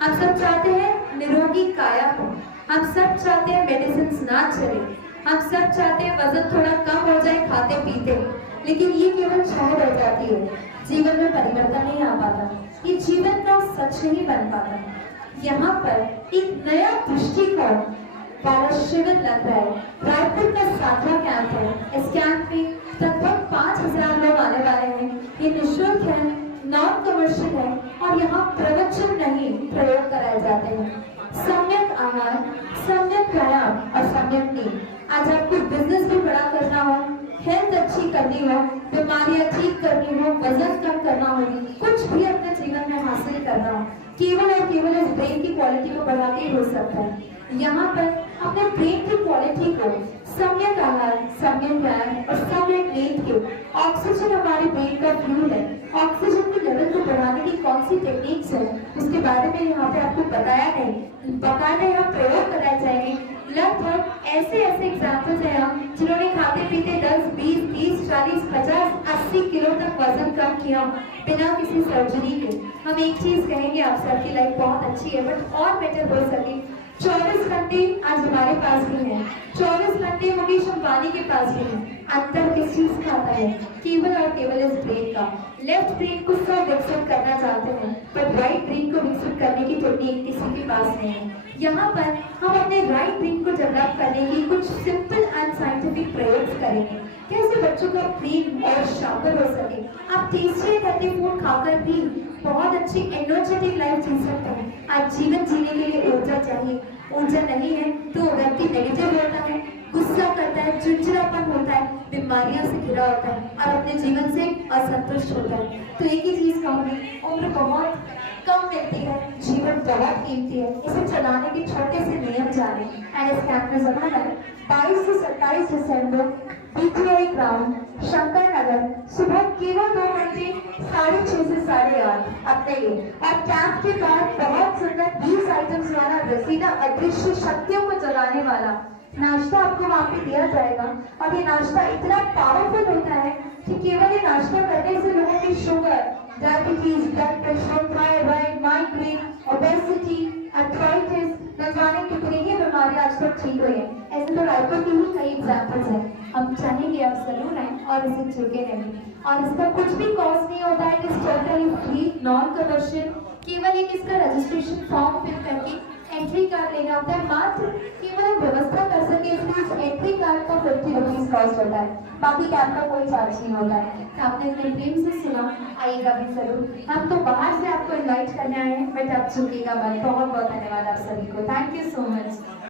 हम सब चाहते हैं निरोगी काया हो, हम सब चाहते हैं मेडिसिन ना चले, हम सब चाहते हैं वजन थोड़ा कम हो जाए खाते पीते, लेकिन ये केवल चाह रह जाती है, जीवन में परिवर्तन नहीं आ पाता, ये जीवन का सच नहीं बन पाता। यहाँ पर एक नया दृष्टिकोण वाला शिविर लग रहा है, रायपुर का साझा कैंप है। इस कैंप में लगभग 5000 लोग आने वाले हैं। ये निःशुल्क है, नॉन कमर्शियल है और यहाँ प्रवचन नहीं प्रयोग कराए जाते हैं। सम्यक आहार, सम्यक व्यायाम और सम्यक नींद। आज आपको बिजनेस भी बड़ा करना हो, हेल्थ अच्छी करनी हो, बीमारियां ठीक करनी हो, वजन कम करना हो, कुछ भी अपने जीवन में हासिल करना हो, केवल और केवल इस ब्रेन की क्वालिटी को बढ़ा के ही हो सकता है। यहाँ पर अपने ब्रेन की क्वालिटी को सम्यक आहार, सम्यक व्यायाम और सम्यक नींद के, ऑक्सीजन हमारे ब्रेन का फ्यूल है, ऑक्सीजन के लेवल को बढ़ाने की कौन सी टेक्निक्स है उसके बारे में यहाँ पे आपको बताया नहीं, बकायदा यहाँ प्रयोग कराए जाएंगे। लगभग ऐसे एग्जाम्पल्स हैं यहाँ जिन्होंने खाते पीते 10, 20, 30, 40, 50, 80 किलो तक वजन कम किया बिना किसी सर्जरी के। हम एक चीज कहेंगे, आप सबकी लाइफ बहुत अच्छी है बट और बेटर हो सके। 24 घंटे आज हमारे पास भी है, 24 घंटे मुकेश अंबानी के पास भी है। अंतर किस चीज का आता है? केवल और केवल इस ब्रेन का। लेफ्ट ब्रेन को सब विकसित करना चाहते हैं पर राइट ब्रेन को विकसित करने की टेक्निक किसी के पास नहीं है। यहाँ पर हम अपने राइट ब्रेन को डेवलप करने की कुछ सिंपल एंड साइंटिफिक प्रयोग करेंगे, कैसे बच्चों का ब्रेन और शार्पर हो सके। आप टेस्टी हेल्दी फूड खाकर भी बहुत अच्छी एनर्जेटिक लाइफ जी सकते हैं। आज जीवन जीने के लिए ऊर्जा चाहिए, ऊर्जा नहीं है तो व्यक्ति नेगेटिव होता है, गुस्सा करता है, चिड़चिड़ापन होता है, बीमारियों से घिरा होता है और अपने जीवन से असंतुष्ट होता है। तो एक ही चीज कहूंगी, उम्र बहुत कम मिलती है, जीवन बहुत कीमती है, इसे चलाने के छोटे से नियम जाने। एंड इस कैंप में जरूर है 22 से 27 दिसंबर बीटीआई ग्राउंड, शंकर नगर, सुबह केवल 2 घंटे 6:30 से 8:30 अपने लिए। और कैंप के बाद बहुत सुंदर 20 आइटम्स वाला रसीदा अदृश्य शक्तियों को जगाने वाला नाश्ता आपको वहाँ पे दिया जाएगा। और ये नाश्ता इतना पावरफुल होता है कि केवल ये नाश्ता करने से लोगों की sugar, diabetes, blood pressure, thyroid, migraine, obesity, arthritis, न जाने कितनी ही बीमारियां आज तक ठीक हुई है। ऐसे तो रायपुर की ही कई एग्जाम्पल्स हैं। हम चाहेंगे आप जरूर आए और इसे चुके रहेंगे और इसका कुछ भी कॉस्ट नहीं होता है। It is totally free, non commercial. केवल एक इसका रजिस्ट्रेशन फॉर्म फिल करके एंट्री कार्ड लेना होता है, मात्र केवल हम व्यवस्था कर सके इसलिए इस एंट्री कार्ड का 50 रुपीज कॉस्ट होता है, बाकी कैब का कोई चार्ज नहीं होता है। तो आपने इतने प्रेम से सुना, आइएगा भी जरूर। हम तो बाहर से आपको इनवाइट करने आए हैं बट आप चुकेगा मन। बहुत बहुत धन्यवाद आप सभी को। Thank you so much.